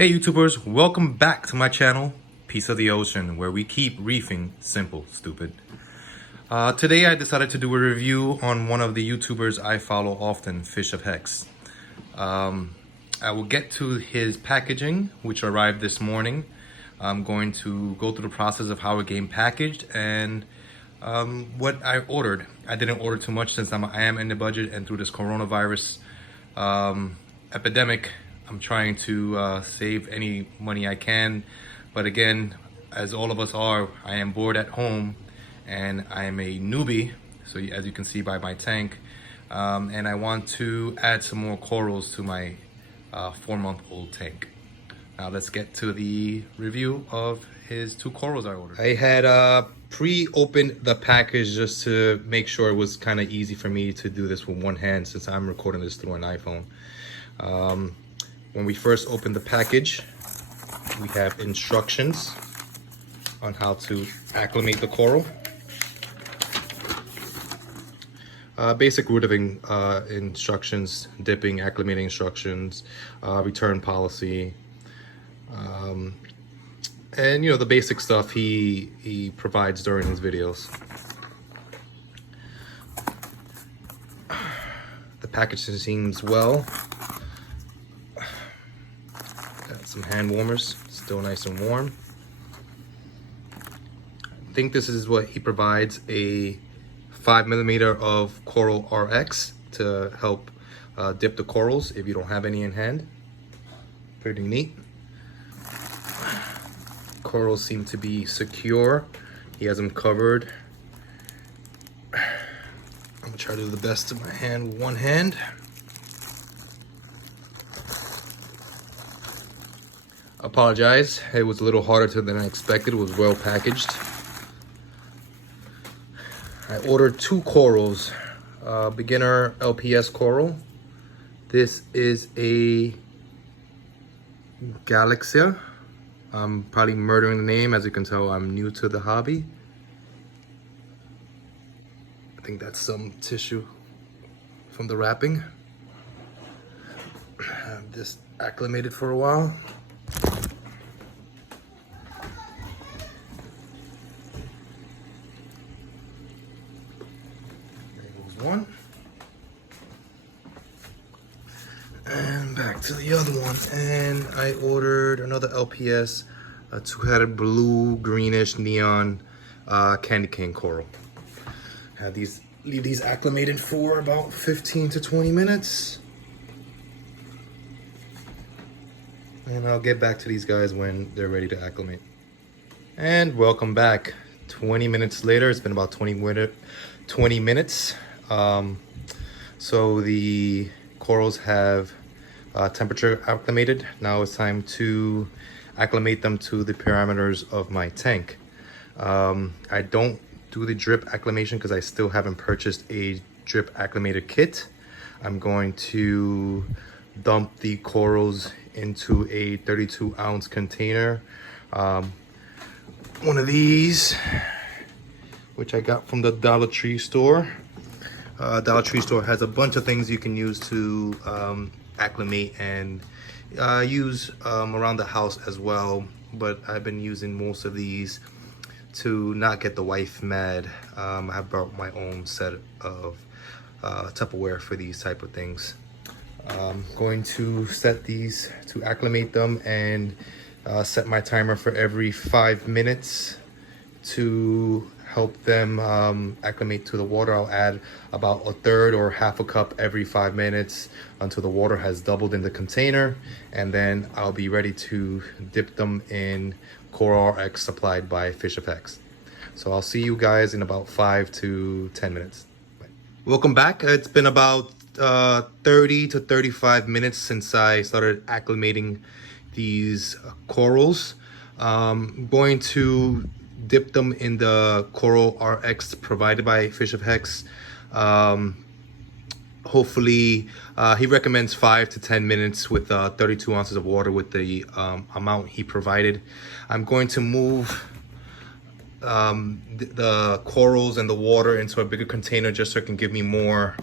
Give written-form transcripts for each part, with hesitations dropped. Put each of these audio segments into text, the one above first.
Hey YouTubers, welcome back to my channel, Peace of the Ocean, where we keep reefing simple, stupid. Today I decided to do a review on one of the YouTubers I follow often, FishofHex. I will get to his packaging, which arrived this morning. I'm going to go through the process of how it came packaged and what I ordered. I didn't order too much since I am in the budget, and through this coronavirus epidemic, I'm trying to save any money I can. But again, as all of us are, I am bored at home and I am a newbie. So as you can see by my tank, and I want to add some more corals to my 4-month-old tank. Now let's get to the review of his 2 corals I ordered. I had pre-opened the package just to make sure it was kind of easy for me to do this with one hand since I'm recording this through an iPhone. When we first open the package, we have instructions on how to acclimate the coral. Basic routing instructions, dipping, acclimating instructions, return policy, and the basic stuff he provides during his videos. The packaging seems well. Got some hand warmers, still nice and warm. I think this is what he provides, a 5mm of Coral RX to help dip the corals if you don't have any in hand. Pretty neat. Corals seem to be secure. He has them covered. I'm gonna try to do the best of my hand with one hand. Apologize, it was a little harder than I expected. It was well packaged. I ordered 2 corals, beginner LPS Coral. This is a Galaxia. I'm probably murdering the name. As you can tell, I'm new to the hobby. I think that's some tissue from the wrapping. Have this acclimated for a while. One, and back to the other one, and I ordered another LPS, a 2-headed blue greenish neon candy cane coral. Leave these acclimated for about 15 to 20 minutes, and I'll get back to these guys when they're ready to acclimate. And welcome back. 20 minutes later. It's been about 20 minutes. So the corals have temperature acclimated. Now it's time to acclimate them to the parameters of my tank. I don't do the drip acclimation because I still haven't purchased a drip acclimator kit. I'm going to dump the corals into a 32-ounce container. One of these, which I got from the Dollar Tree store. Dollar Tree store has a bunch of things you can use to acclimate and use around the house as well, but I've been using most of these to not get the wife mad. I brought my own set of Tupperware for these type of things. I'm going to set these to acclimate them and set my timer for every 5 minutes to help them acclimate to the water. I'll add about 1/3 or half a cup every 5 minutes until the water has doubled in the container, and then I'll be ready to dip them in Coral RX supplied by FishofHex. So I'll see you guys in about 5 to 10 minutes. Bye. Welcome back. It's been about 30 to 35 minutes since I started acclimating these corals. Going to dip them in the Coral RX provided by FishofHex. Hopefully, he recommends 5 to 10 minutes with 32 ounces of water with the amount he provided. I'm going to move the corals and the water into a bigger container just so it can give me more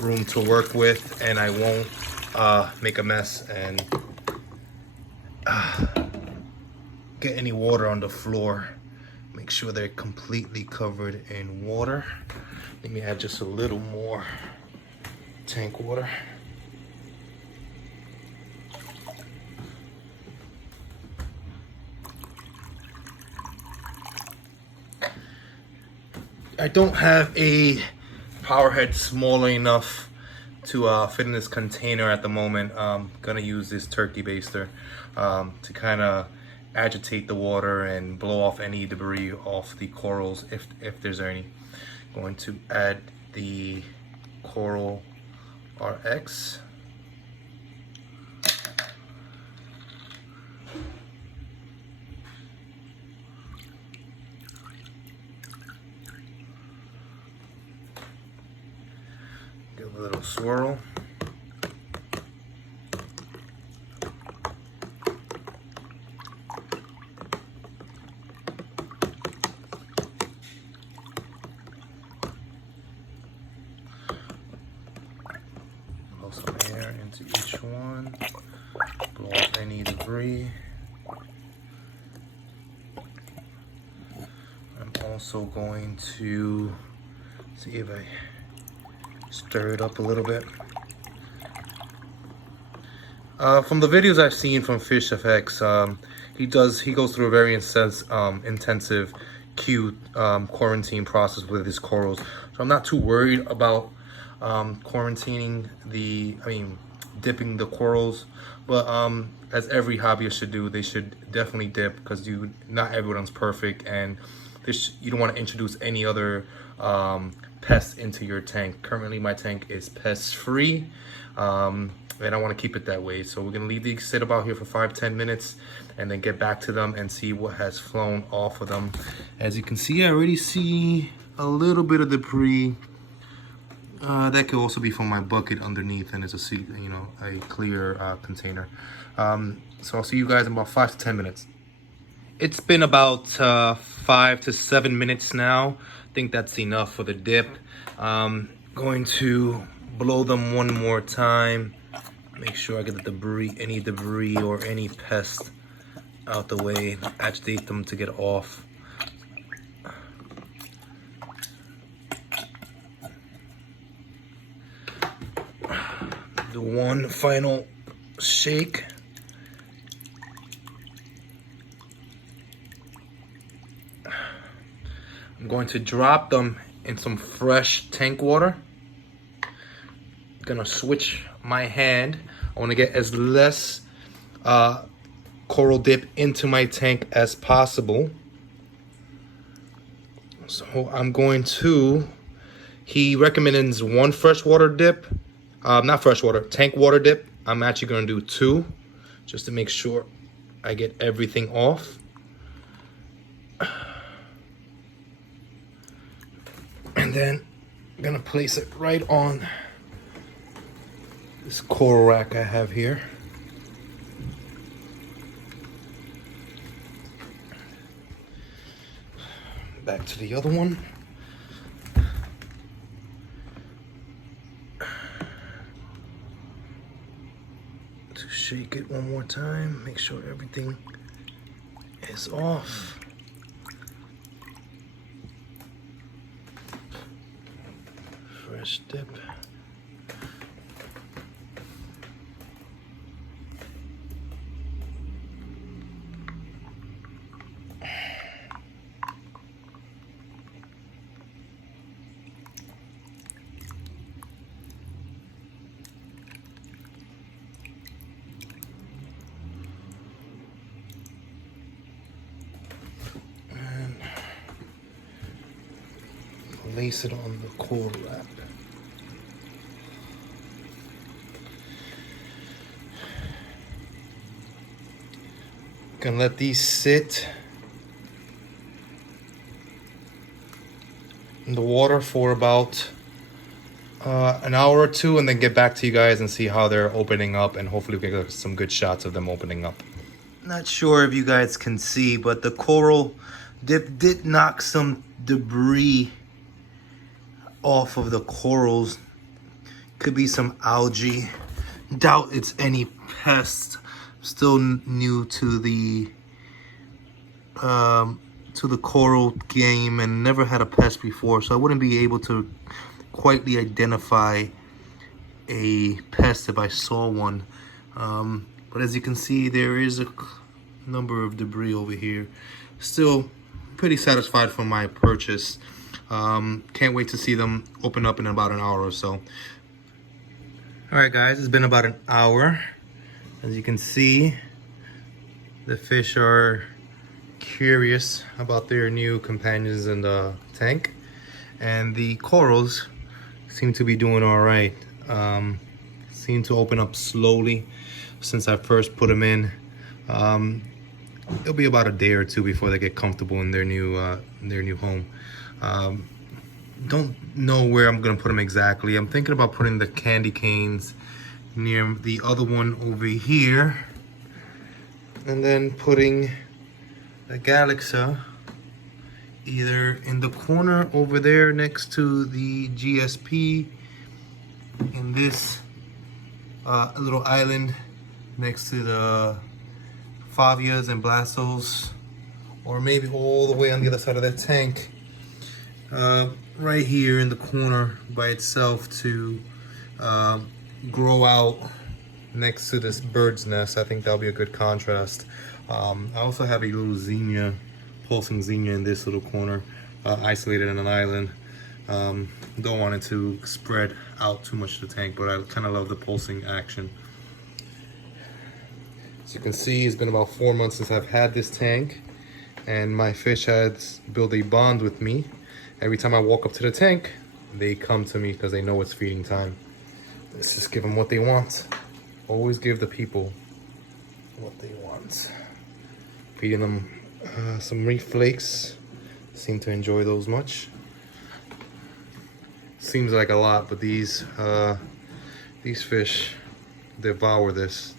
room to work with, and I won't make a mess and get any water on the floor. Make sure they're completely covered in water. Let me add just a little more tank water. I don't have a power head small enough to fit in this container at the moment. I'm gonna use this turkey baster to kind of agitate the water and blow off any debris off the corals if there's any. Going to add the Coral RX. Give a little swirl. Blow some air into each one. Blow off any debris. I'm also going to see if I stir it up a little bit. From the videos I've seen from FishofHex, he goes through a very intensive quarantine process with his corals. So I'm not too worried about quarantining dipping the corals. But as every hobbyist should do, they should definitely dip, because not everyone's perfect, and you don't want to introduce any other pests into your tank. Currently my tank is pest free, and I want to keep it that way. So we're gonna leave these sit about here for 5-10 minutes and then get back to them and see what has flown off of them. As you can see, I already see a little bit of debris. That could also be from my bucket underneath, and it's a clear container. So I'll see you guys in about 5 to 10 minutes. It's been about 5 to 7 minutes now. I think that's enough for the dip. Going to blow them one more time. Make sure I get the debris, any debris or any pest out the way. Agitate them to get off. Do one final shake. I'm going to drop them in some fresh tank water. Gonna switch my hand. I want to get as less coral dip into my tank as possible. So I'm going to, he recommends one freshwater dip. Not freshwater, tank water dip. I'm actually gonna do 2, just to make sure I get everything off. And then I'm gonna place it right on this coral rack I have here. Back to the other one. To shake it one more time, make sure everything is off. Fresh dip. Place it on the coral wrap. Gonna let these sit in the water for about an hour or 2, and then get back to you guys and see how they're opening up, and hopefully we get some good shots of them opening up. Not sure if you guys can see, but the coral dip did knock some debris off of the corals. Could be some algae. Doubt it's any pest still new to the coral game and never had a pest before, so I wouldn't be able to quietly identify a pest if I saw one. But as you can see, there is a number of debris over here. Still pretty satisfied from my purchase. Can't wait to see them open up in about an hour or so. All right, guys, it's been about an hour. As you can see, the fish are curious about their new companions in the tank, and the corals seem to be doing all right. Seem to open up slowly since I first put them in. It'll be about a day or two before they get comfortable in their new home. Don't know where I'm gonna put them exactly. I'm thinking about putting the candy canes near the other one over here, and then putting the Galaxa either in the corner over there next to the GSP, in this little island next to the Favias and Blastos, or maybe all the way on the other side of that tank, right here in the corner by itself to grow out next to this bird's nest. I think that'll be a good contrast. I also have a little zinnia, pulsing zinnia in this little corner, isolated in an island. Don't want it to spread out too much to the tank, but I kind of love the pulsing action. As you can see, it's been about 4 months since I've had this tank, and my fish has built a bond with me. Every time I walk up to the tank, they come to me because they know it's feeding time. Let's just give them what they want. Always give the people what they want. Feeding them some reef flakes. Seem to enjoy those much. Seems like a lot, but these fish devour this.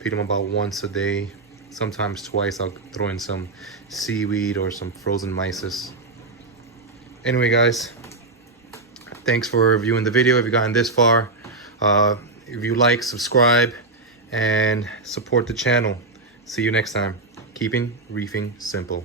Feed them about once a day, sometimes twice. I'll throw in some seaweed or some frozen mysis. Anyway, guys, thanks for viewing the video. If you've gotten this far, if you like, subscribe, and support the channel. See you next time. Keeping reefing simple.